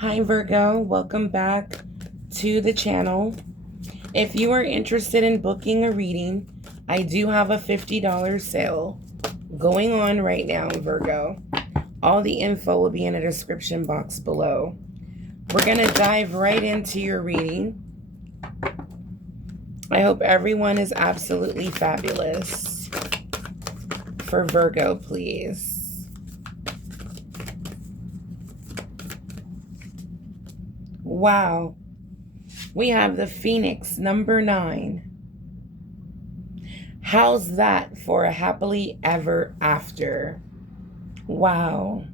Hi Virgo, welcome back to the channel. If you are interested in booking a reading, I do have a $50 sale going on right now, Virgo. All the info will be in the description box below. We're going to dive right into your reading. I hope everyone is absolutely fabulous. For Virgo, please. Wow. We have the Phoenix, number 9. How's that for a happily ever after? Wow.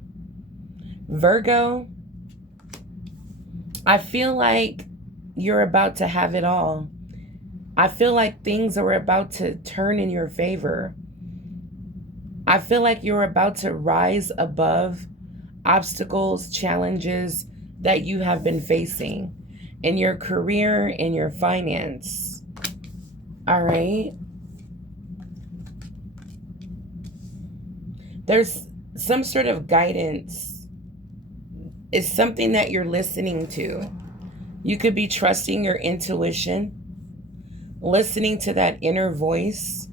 Virgo, I feel like you're about to have it all. I feel like things are about to turn in your favor. I feel like you're about to rise above obstacles, challenges that you have been facing in your career, in your finance. All right. There's some sort of guidance. It's something that you're listening to. You could be trusting your intuition, listening to that inner voice,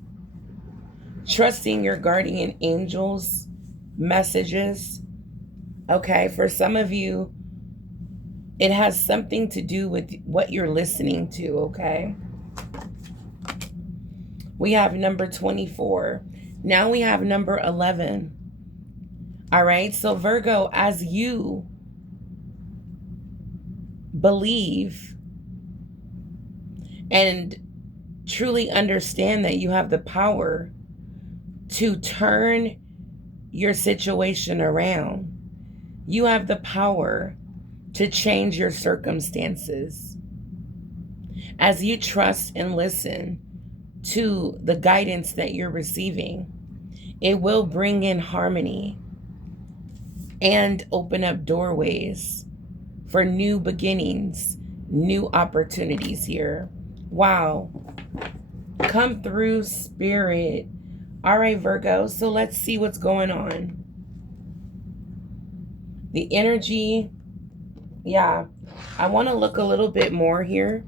trusting your guardian angels' messages. Okay, for some of you, it has something to do with what you're listening to, okay? We have number 24. Now we have number 11. All right, so Virgo, as you believe and truly understand that you have the power to turn your situation around, you have the power to change your circumstances. As you trust and listen to the guidance that you're receiving, it will bring in harmony and open up doorways for new beginnings, new opportunities here. Wow. Come through, Spirit. All right, Virgo, so let's see what's going on. The energy, yeah, I want to look a little bit more here.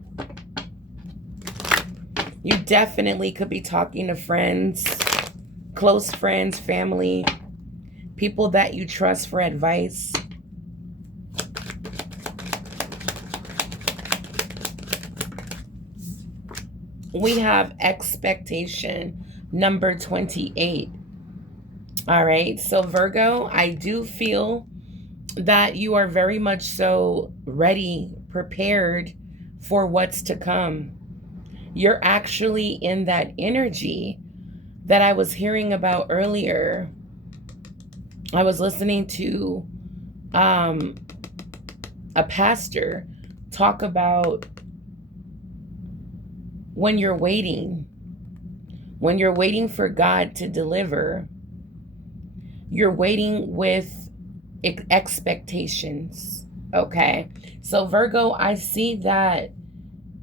You definitely could be talking to friends, close friends, family, people that you trust for advice. We have expectation, number 28. All right, so Virgo, I do feel that you are very much so ready, prepared for what's to come. You're actually in that energy that I was hearing about earlier. I was listening to a pastor talk about when you're waiting for God to deliver, you're waiting with expectations. Okay, so Virgo, I see that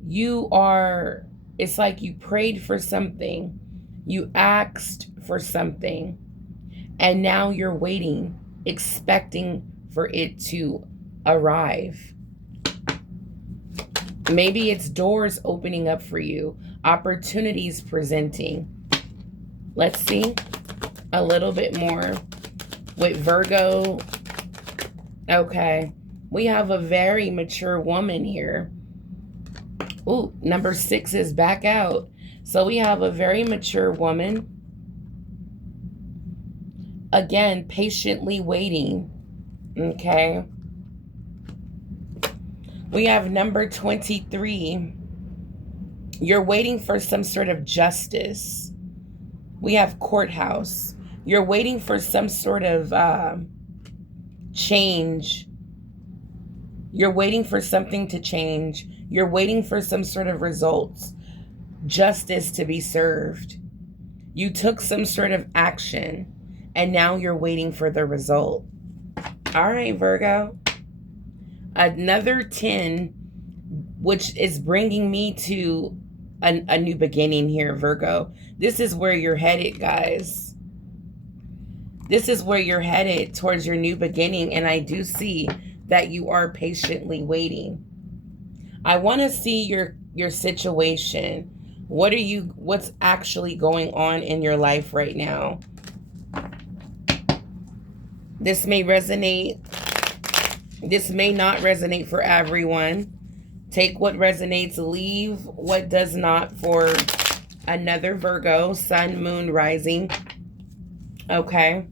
you are, it's like you prayed for something, you asked for something, and now you're waiting, expecting for it to arrive. Maybe it's doors opening up for you, opportunities presenting. Let's see a little bit more with Virgo. Okay, we have a very mature woman here. Ooh, number 6 is back out. So we have a very mature woman. Again, patiently waiting. Okay. We have number 23. You're waiting for some sort of justice. We have courthouse. You're waiting for some sort of change. You're waiting for something to change. You're waiting for some sort of results, justice to be served. You took some sort of action, and now you're waiting for the result. All right, Virgo. Another 10, which is bringing me to a new beginning here, Virgo. This is where you're headed, guys. This is where you're headed, towards your new beginning. And I do see that you are patiently waiting. I want to see your situation. What's actually going on in your life right now? This may resonate. This may not resonate for everyone. Take what resonates, leave what does not for another Virgo, sun, moon, rising. Okay.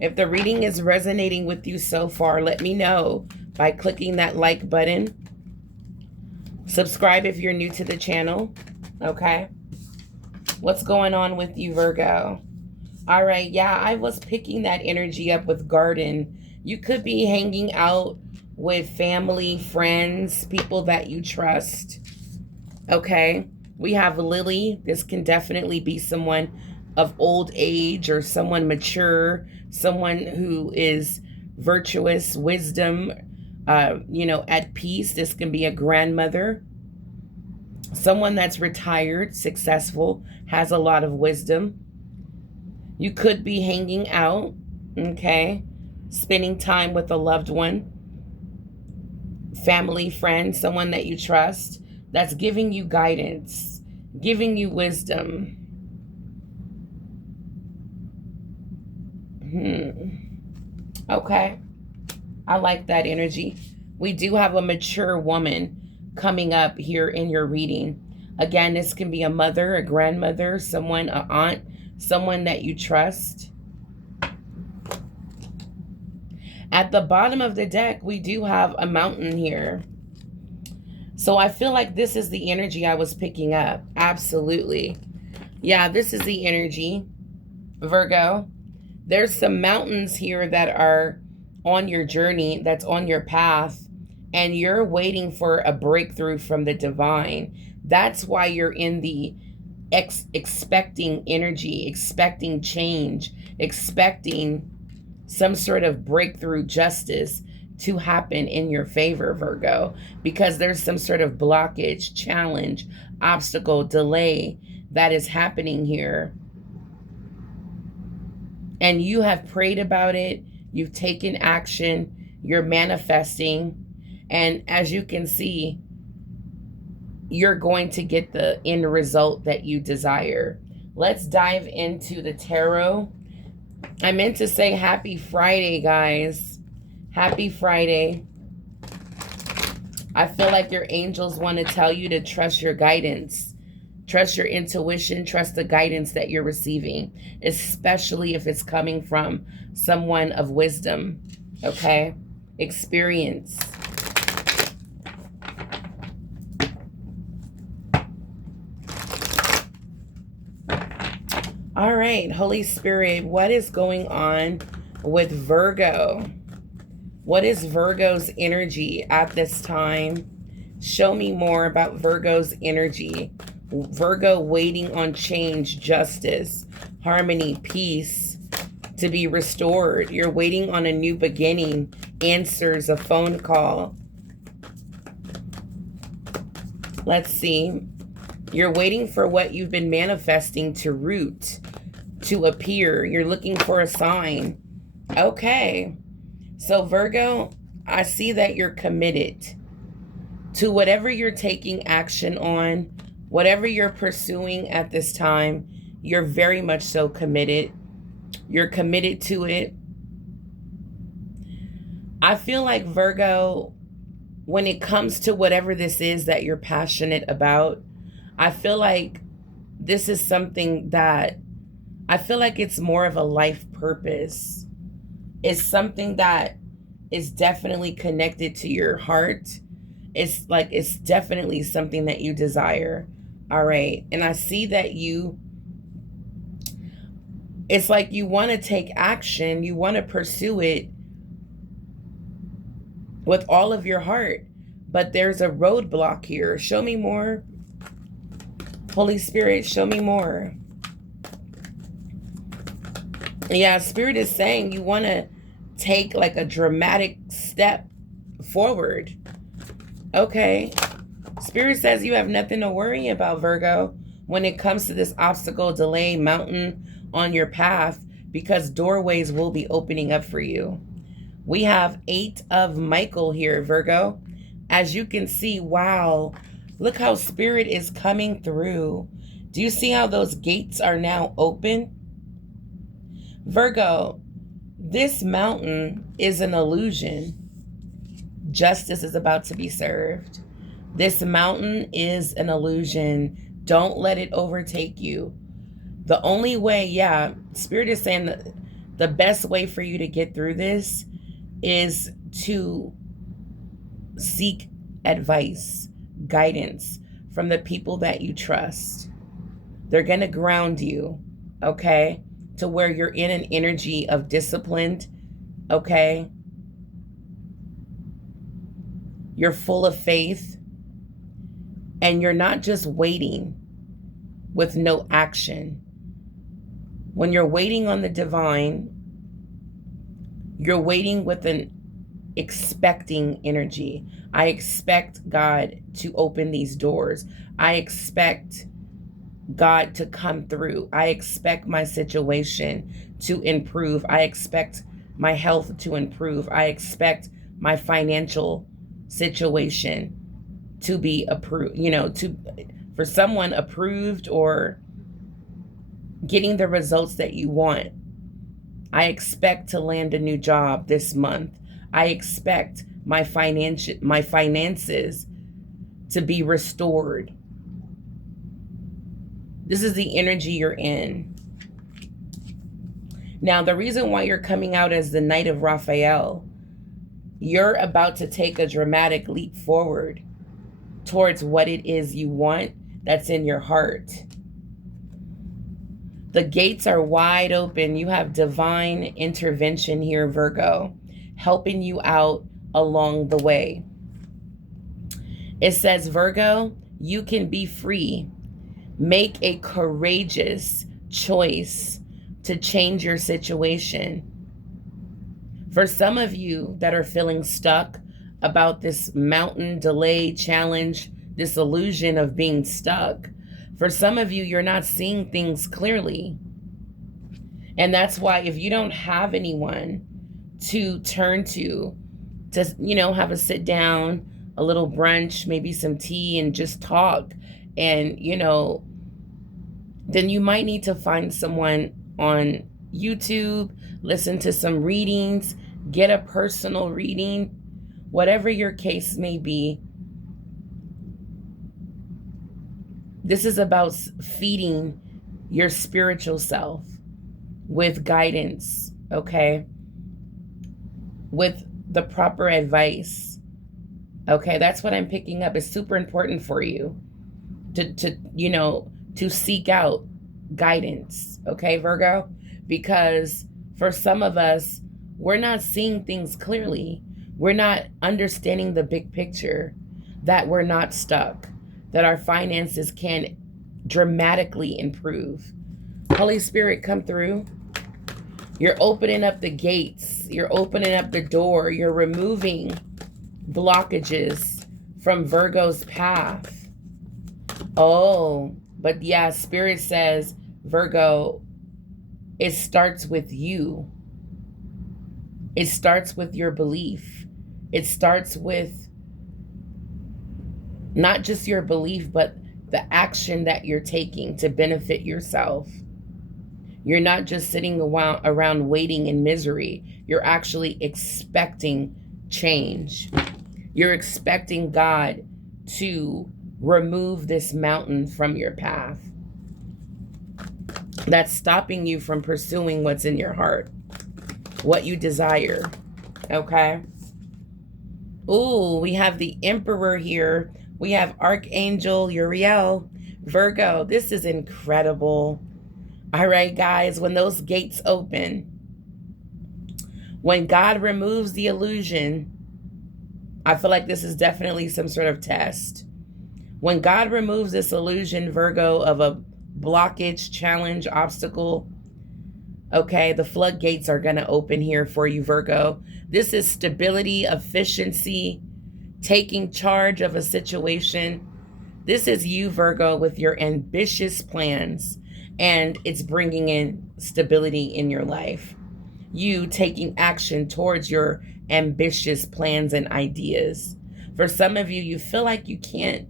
If the reading is resonating with you so far, let me know by clicking that like button. Subscribe if you're new to the channel. Okay. What's going on with you, Virgo? All right. Yeah, I was picking that energy up with garden. You could be hanging out with family, friends, people that you trust. Okay. We have Lily. This can definitely be someone of old age or someone mature, someone who is virtuous, wisdom, at peace. This can be a grandmother, someone that's retired, successful, has a lot of wisdom. You could be hanging out, okay, spending time with a loved one, family, friend, someone that you trust, that's giving you guidance, giving you wisdom. Okay. I like that energy. We do have a mature woman coming up here in your reading. Again, this can be a mother, a grandmother, someone, an aunt, someone that you trust. At the bottom of the deck, we do have a mountain here. So I feel like this is the energy I was picking up. Absolutely. Yeah, this is the energy, Virgo. There's some mountains here that are on your journey, that's on your path, and you're waiting for a breakthrough from the divine. That's why you're in the expecting energy, expecting change, expecting some sort of breakthrough justice to happen in your favor, Virgo, because there's some sort of blockage, challenge, obstacle, delay that is happening here. And you have prayed about it. You've taken action. You're manifesting. And as you can see, you're going to get the end result that you desire. Let's dive into the tarot. I meant to say happy Friday, guys. Happy Friday. I feel like your angels want to tell you to trust your guidance. Trust your intuition, trust the guidance that you're receiving, especially if it's coming from someone of wisdom, okay? Experience. All right, Holy Spirit, what is going on with Virgo? What is Virgo's energy at this time? Show me more about Virgo's energy. Virgo waiting on change, justice, harmony, peace to be restored. You're waiting on a new beginning, answers, a phone call. Let's see. You're waiting for what you've been manifesting to root, to appear. You're looking for a sign. Okay. So Virgo, I see that you're committed to whatever you're taking action on. Whatever you're pursuing at this time, you're very much so committed. You're committed to it. I feel like Virgo, when it comes to whatever this is that you're passionate about, I feel like this is something that, I feel like it's more of a life purpose. It's something that is definitely connected to your heart. It's like, it's definitely something that you desire. All right. And I see that it's like you want to take action. You want to pursue it with all of your heart. But there's a roadblock here. Show me more. Holy Spirit, show me more. Yeah, Spirit is saying you want to take like a dramatic step forward. Okay. Spirit says you have nothing to worry about, Virgo, when it comes to this obstacle, delay, mountain on your path, because doorways will be opening up for you. We have 8 of Michael here, Virgo. As you can see, wow, look how Spirit is coming through. Do you see how those gates are now open? Virgo, this mountain is an illusion. Justice is about to be served. This mountain is an illusion. Don't let it overtake you. The only way, yeah, Spirit is saying that the best way for you to get through this is to seek advice, guidance from the people that you trust. They're going to ground you, okay, to where you're in an energy of discipline, okay? You're full of faith, and you're not just waiting with no action. When you're waiting on the divine, you're waiting with an expecting energy. I expect God to open these doors. I expect God to come through. I expect my situation to improve. I expect my health to improve. I expect my financial situation to be approved, for someone approved or getting the results that you want. I expect to land a new job this month. I expect my finances to be restored. This is the energy you're in. Now, the reason why you're coming out as the Knight of Raphael, you're about to take a dramatic leap forward towards what it is you want that's in your heart. The gates are wide open. You have divine intervention here, Virgo, helping you out along the way. It says, Virgo, you can be free. Make a courageous choice to change your situation. For some of you that are feeling stuck about this mountain delay challenge, this illusion of being stuck, for some of you, you're not seeing things clearly. And that's why if you don't have anyone to turn to, have a sit down, a little brunch, maybe some tea, and just talk, and, then you might need to find someone on YouTube, listen to some readings, get a personal reading, whatever your case may be. This is about feeding your spiritual self with guidance, okay? With the proper advice, okay? That's what I'm picking up. It's super important for you to seek out guidance, okay, Virgo? Because for some of us, we're not seeing things clearly. We're not understanding the big picture, that we're not stuck, that our finances can dramatically improve. Holy Spirit, come through. You're opening up the gates. You're opening up the door. You're removing blockages from Virgo's path. Oh, but yeah, Spirit says, Virgo, it starts with you. It starts with your belief. It starts with not just your belief, but the action that you're taking to benefit yourself. You're not just sitting around waiting in misery. You're actually expecting change. You're expecting God to remove this mountain from your path that's stopping you from pursuing what's in your heart, what you desire, okay? Ooh, we have the Emperor here. We have Archangel Uriel. Virgo, this is incredible. All right, guys, when those gates open, when God removes the illusion, I feel like this is definitely some sort of test. When God removes this illusion, Virgo, of a blockage, challenge, obstacle, okay, the floodgates are going to open here for you, Virgo. This is stability, efficiency, taking charge of a situation. This is you, Virgo, with your ambitious plans, and it's bringing in stability in your life. you taking action towards your ambitious plans and ideas. For some of you, you feel like you can't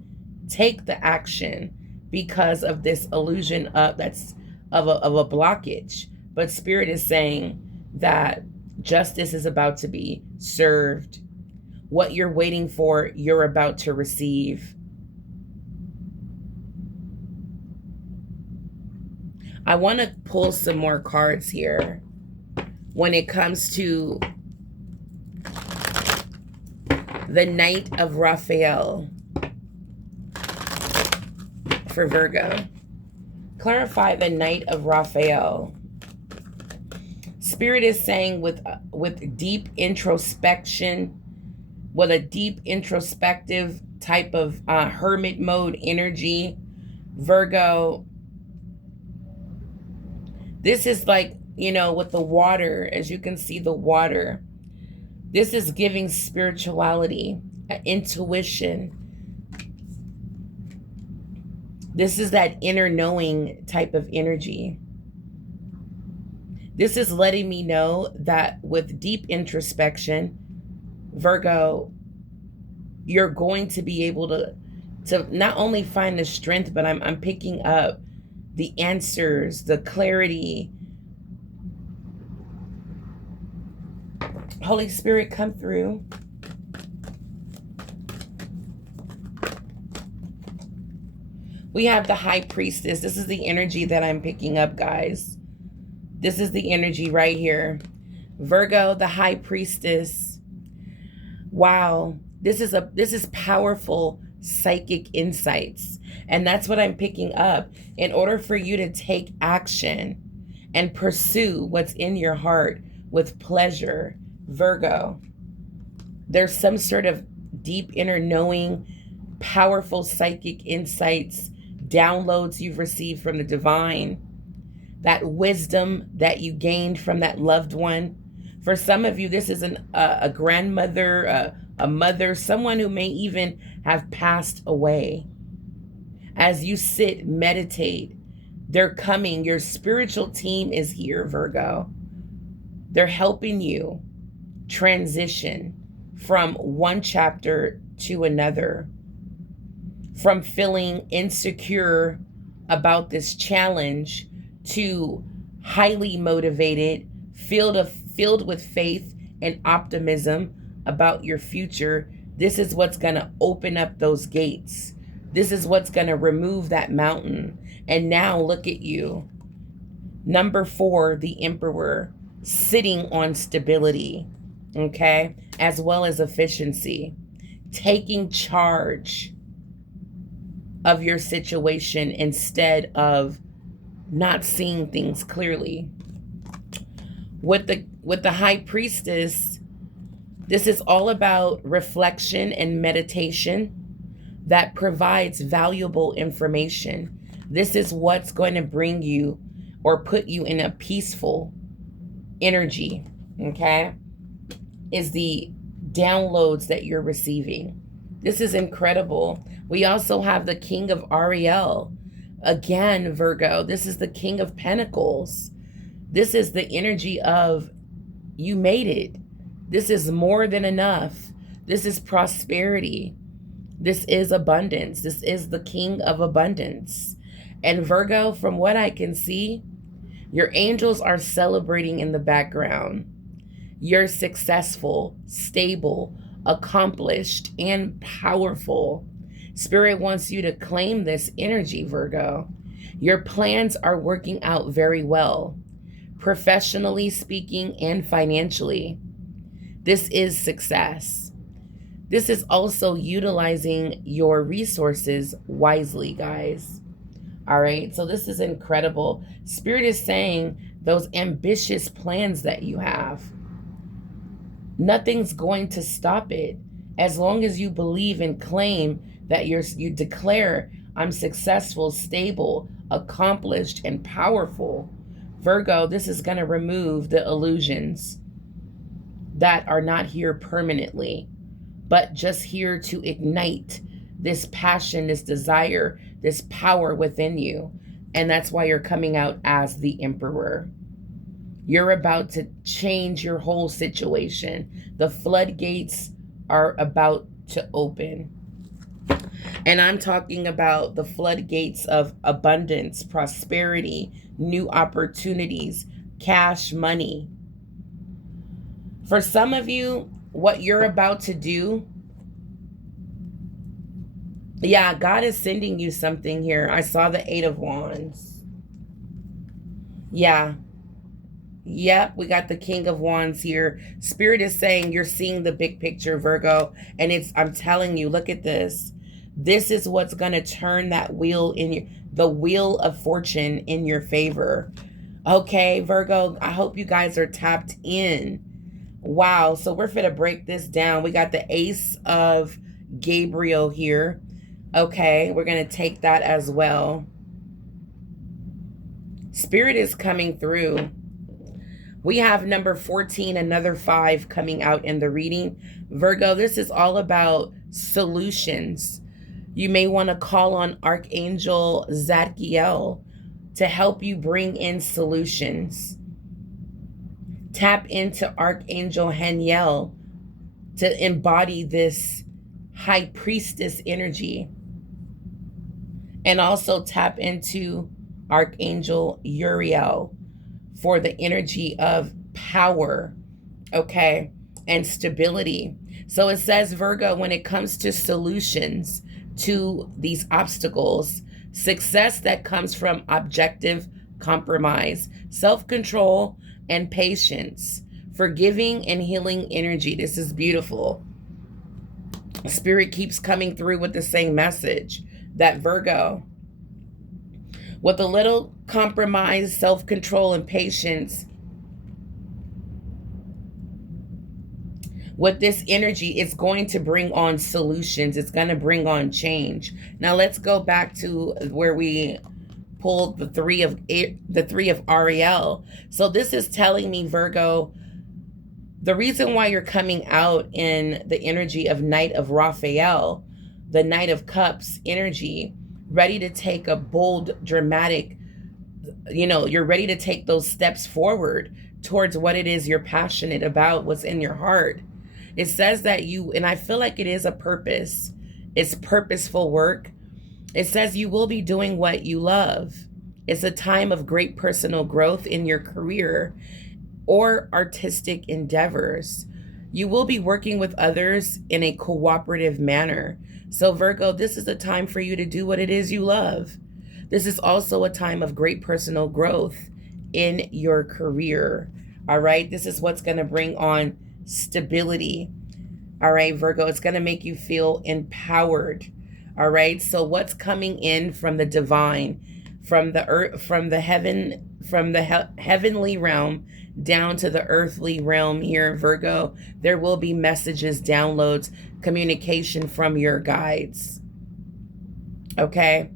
take the action because of this illusion of a blockage. But Spirit is saying that justice is about to be served. What you're waiting for, you're about to receive. I want to pull some more cards here when it comes to the Knight of Raphael for Virgo. Clarify the Knight of Raphael. Spirit is saying with deep introspection, with a deep introspective type of hermit mode energy, Virgo, this is like, you know, with the water, as you can see the water, this is giving spirituality, intuition. This is that inner knowing type of energy. This is letting me know that with deep introspection, Virgo, you're going to be able to not only find the strength, but I'm picking up the answers, the clarity. Holy Spirit, come through. We have the High Priestess. This is the energy that I'm picking up, guys. This is the energy right here. Virgo, the High Priestess. Wow. This is powerful psychic insights. And that's what I'm picking up. In order for you to take action and pursue what's in your heart with pleasure, Virgo, there's some sort of deep inner knowing, powerful psychic insights, downloads you've received from the divine, that wisdom that you gained from that loved one. For some of you, this is a grandmother, a mother, someone who may even have passed away. As you sit, meditate, they're coming. Your spiritual team is here, Virgo. They're helping you transition from one chapter to another, from feeling insecure about this challenge to highly motivated, filled with faith and optimism about your future. This is what's going to open up those gates. This is what's going to remove that mountain. And now look at you. Number 4, the Emperor, sitting on stability, okay, as well as efficiency, taking charge of your situation instead of not seeing things clearly. With the High Priestess, this is all about reflection and meditation that provides valuable information. This is what's going to bring you or put you in a peaceful energy, okay? Is the downloads that you're receiving. This is incredible. We also have the King of Ariel. Again, Virgo, this is the King of Pentacles. This is the energy of you made it. This is more than enough. This is prosperity. This is abundance. This is the King of Abundance. And Virgo, from what I can see, your angels are celebrating in the background. You're successful, stable, accomplished, and powerful. Spirit wants you to claim this energy, Virgo. Your plans are working out very well, professionally speaking and financially. This is success. This is also utilizing your resources wisely, guys. All right, so this is incredible. Spirit is saying those ambitious plans that you have, nothing's going to stop it. As long as you believe and claim that you declare, I'm successful, stable, accomplished, and powerful. Virgo, this is going to remove the illusions that are not here permanently, but just here to ignite this passion, this desire, this power within you. And that's why you're coming out as the Emperor. You're about to change your whole situation. The floodgates are about to open. And I'm talking about the floodgates of abundance, prosperity, new opportunities, cash, money. For some of you, what you're about to do, yeah, God is sending you something here. I saw the 8 of Wands. Yeah. Yep, we got the King of Wands here. Spirit is saying you're seeing the big picture, Virgo. And I'm telling you, look at this. This is what's going to turn that wheel the wheel of fortune in your favor. Okay, Virgo, I hope you guys are tapped in. Wow, so we're finna break this down. We got the Ace of Gabriel here. Okay, we're going to take that as well. Spirit is coming through. We have number 14, another 5 coming out in the reading. Virgo, this is all about solutions. You may want to call on Archangel Zadkiel to help you bring in solutions. Tap into Archangel Haniel to embody this High Priestess energy. And also tap into Archangel Uriel for the energy of power, okay, and stability. So it says, Virgo, when it comes to solutions to these obstacles, success that comes from objective compromise, self-control, and patience, forgiving and healing energy. This is beautiful. Spirit keeps coming through with the same message, that Virgo, with a little compromise, self-control, and patience, with this energy, it's going to bring on solutions. It's going to bring on change. Now let's go back to where we pulled the three of Ariel. So this is telling me, Virgo, the reason why you're coming out in the energy of Knight of Raphael, the Knight of Cups energy, ready to take a bold, dramatic, you're ready to take those steps forward towards what it is you're passionate about, what's in your heart. It says that and I feel like it is a purpose. It's purposeful work. It says you will be doing what you love. It's a time of great personal growth in your career or artistic endeavors. You will be working with others in a cooperative manner. So Virgo, this is a time for you to do what it is you love. This is also a time of great personal growth in your career. All right. This is what's going to bring on stability. All right, Virgo, it's going to make you feel empowered. All right. So what's coming in from the divine, from the earth, from the heavenly realm down to the earthly realm here, Virgo, there will be messages, downloads, communication from your guides. Okay.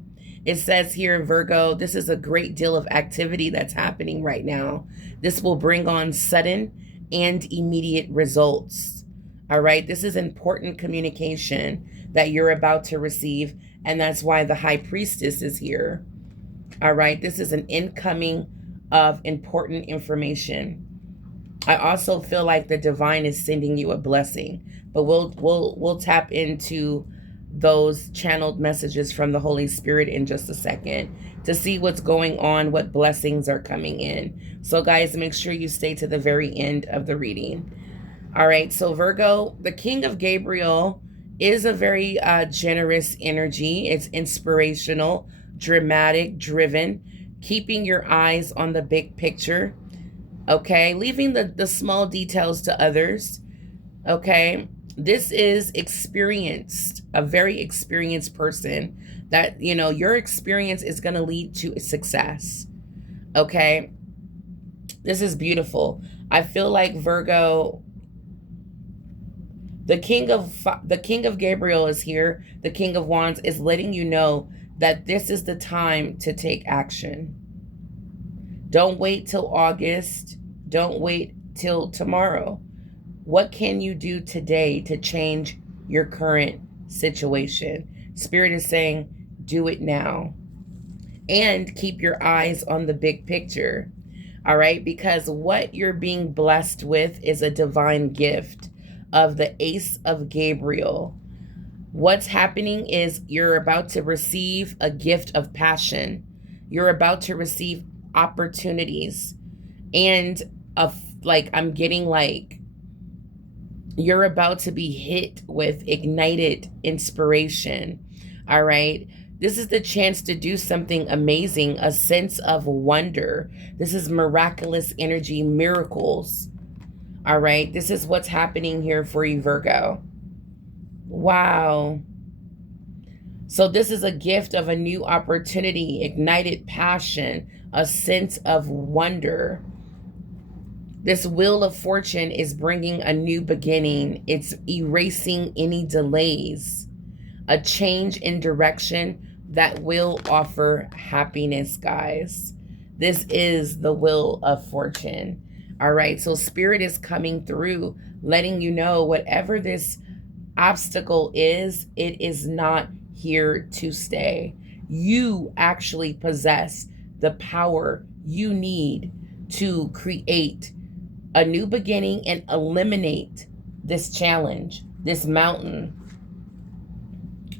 It says here, Virgo, this is a great deal of activity that's happening right now. This will bring on sudden and immediate results. All right. This is important communication that you're about to receive. And that's why the High Priestess is here. All right. This is an incoming of important information. I also feel like the divine is sending you a blessing, but we'll tap into those channeled messages from the Holy Spirit in just a second to see what's going on, what blessings are coming in. So guys, make sure you stay to the very end of the reading. All right, so Virgo, the King of Gabriel is a very generous energy. It's inspirational, dramatic, driven, keeping your eyes on the big picture. Okay, leaving the small details to others. Okay, this is experienced, a very experienced person that, your experience is going to lead to success. Okay, this is beautiful. I feel like Virgo, the King of Gabriel is here. The King of Wands is letting you know that this is the time to take action. Don't wait till August. Don't wait till tomorrow. What can you do today to change your current situation? Spirit is saying, do it now. And keep your eyes on the big picture. All right, because what you're being blessed with is a divine gift of the Ace of Gabriel. What's happening is you're about to receive a gift of passion. You're about to receive opportunities. And I'm getting like you're about to be hit with ignited inspiration. All right. This is the chance to do something amazing, a sense of wonder. This is miraculous energy, miracles. All right. This is what's happening here for you, Virgo. Wow. So this is a gift of a new opportunity, ignited passion, a sense of wonder. This wheel of fortune is bringing a new beginning. It's erasing any delays, a change in direction that will offer happiness, guys. This is the wheel of fortune. All right, so Spirit is coming through, letting you know whatever this obstacle is, it is not here to stay. You actually possess the power you need to create a new beginning and eliminate this challenge, this mountain.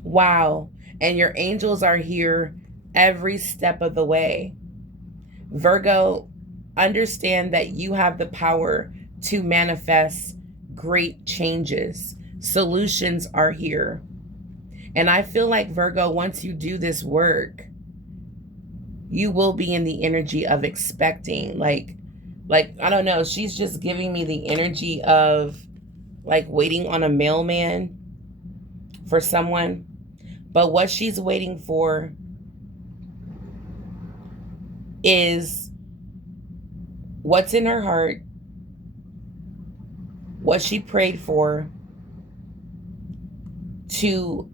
Wow. And your angels are here every step of the way. Virgo, understand that you have the power to manifest great changes. Solutions are here. And I feel like, Virgo, once you do this work, you will be in the energy of expecting, like, I don't know, she's just giving me the energy of like waiting on a mailman for someone. But what she's waiting for is what's in her heart, what she prayed for to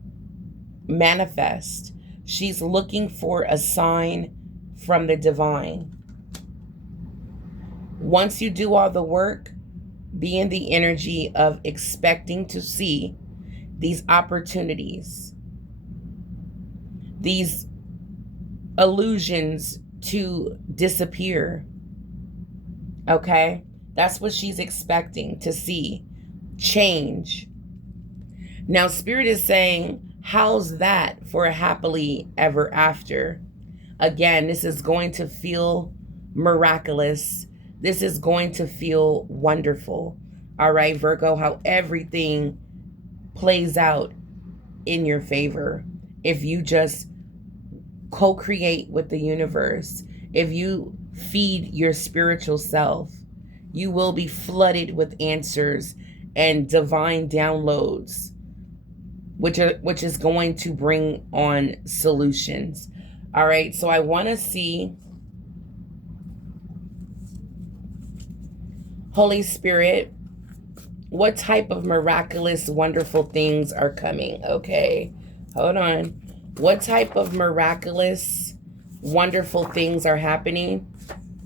manifest. She's looking for a sign from the divine. Once you do all the work, be in the energy of expecting to see these opportunities, these illusions to disappear. Okay? That's what she's expecting to see. Change. Now, Spirit is saying, how's that for a happily ever after? Again, this is going to feel miraculous. This is going to feel wonderful. All right, Virgo, how everything plays out in your favor. If you just co-create with the universe, if you feed your spiritual self, you will be flooded with answers and divine downloads, which is going to bring on solutions. All right, so I want to see, Holy Spirit, what type of miraculous, wonderful things are coming? Okay, hold on. What type of miraculous, wonderful things are happening?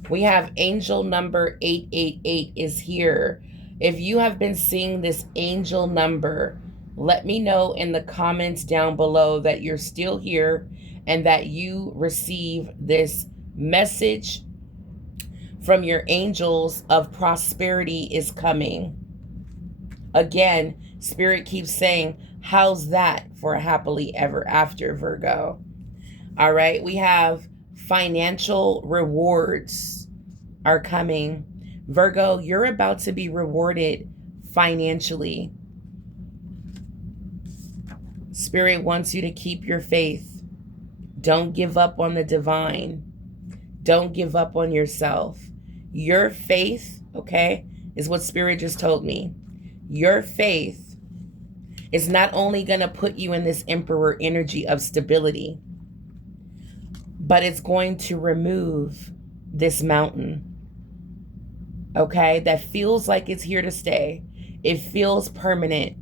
We have angel number 888 is here. If you have been seeing this angel number, let me know in the comments down below that you're still here and that you receive this message from your angels of prosperity is coming. Again, Spirit keeps saying, how's that for a happily ever after, Virgo? All right, we have financial rewards are coming. Virgo, you're about to be rewarded financially. Spirit wants you to keep your faith. Don't give up on the divine. Don't give up on yourself. Your faith, okay, is what Spirit just told me. Your faith is not only going to put you in this emperor energy of stability, but it's going to remove this mountain, okay, that feels like it's here to stay. It feels permanent,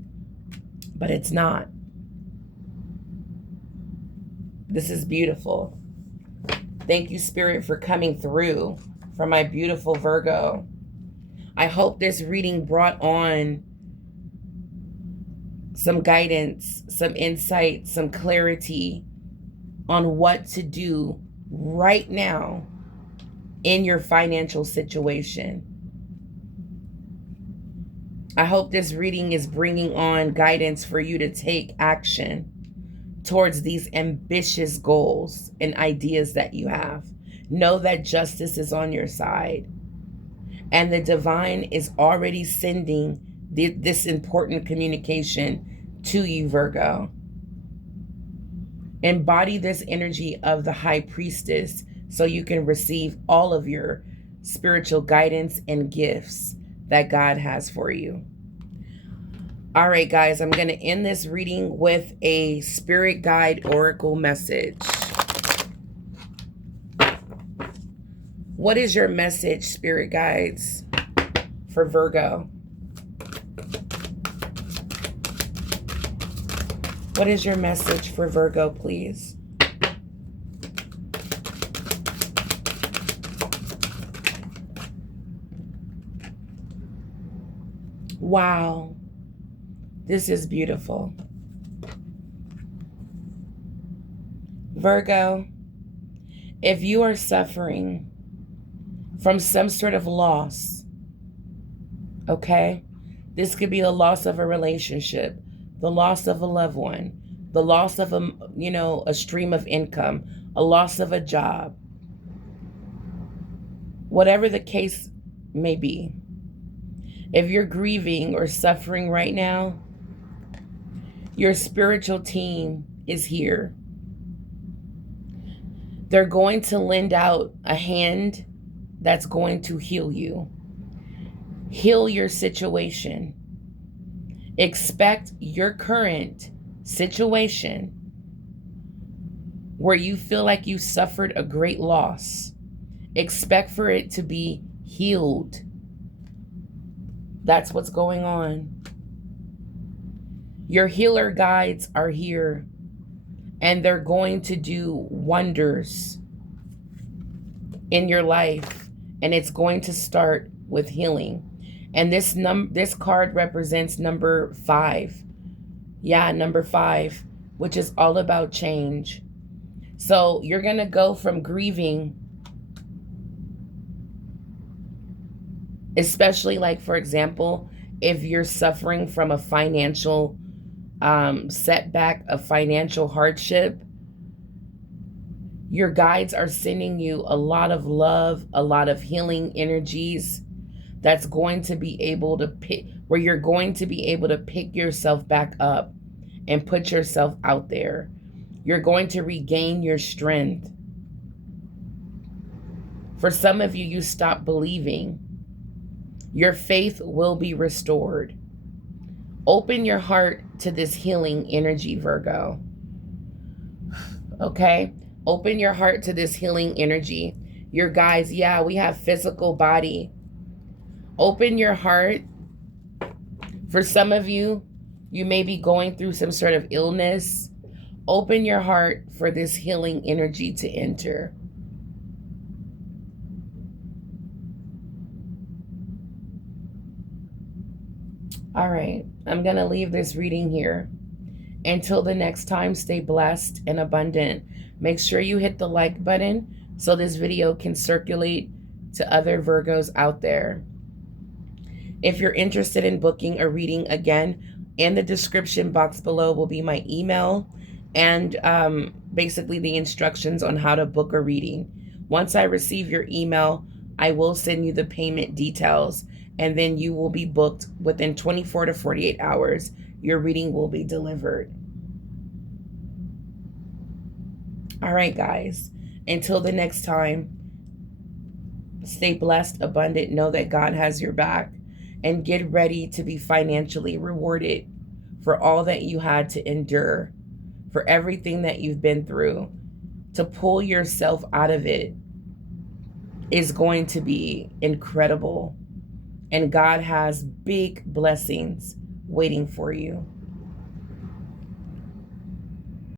but it's not. This is beautiful. Thank you, Spirit, for coming through for my beautiful Virgo. I hope this reading brought on some guidance, some insight, some clarity on what to do right now in your financial situation. I hope this reading is bringing on guidance for you to take action towards these ambitious goals and ideas that you have. Know that justice is on your side, and the divine is already sending this important communication to you, Virgo. Embody this energy of the high priestess so you can receive all of your spiritual guidance and gifts that God has for you. All right, guys, I'm going to end this reading with a spirit guide oracle message. What is your message, spirit guides, for Virgo? What is your message for Virgo, please? Wow. This is beautiful. Virgo, if you are suffering from some sort of loss, okay? This could be a loss of a relationship, the loss of a loved one, the loss of a stream of income, a loss of a job. Whatever the case may be. If you're grieving or suffering right now, your spiritual team is here. They're going to lend out a hand that's going to heal you. Heal your situation. Expect your current situation where you feel like you suffered a great loss. Expect for it to be healed. That's what's going on. Your healer guides are here, and they're going to do wonders in your life, and it's going to start with healing. And this card represents number 5. Yeah, number 5, which is all about change. So you're going to go from grieving, especially like, for example, if you're suffering from a financial setback, a financial hardship, your guides are sending you a lot of love, a lot of healing energies that's going to be able to pick, where you're going to be able to pick yourself back up and put yourself out there. You're going to regain your strength. For some of you, you stop believing. Your faith will be restored. Open your heart to this healing energy, Virgo. Okay? Open your heart to this healing energy. Your guides, yeah, we have physical body. Open your heart. For some of you, you may be going through some sort of illness. Open your heart for this healing energy to enter. All right, I'm going to leave this reading here. Until the next time, stay blessed and abundant. Make sure you hit the like button so this video can circulate to other Virgos out there. If you're interested in booking a reading, again, in the description box below will be my email and basically the instructions on how to book a reading. Once I receive your email, I will send you the payment details, and then you will be booked within 24 to 48 hours. Your reading will be delivered. All right, guys. Until the next time, stay blessed, abundant. Know that God has your back. And get ready to be financially rewarded for all that you had to endure, for everything that you've been through. To pull yourself out of it is going to be incredible. And God has big blessings waiting for you.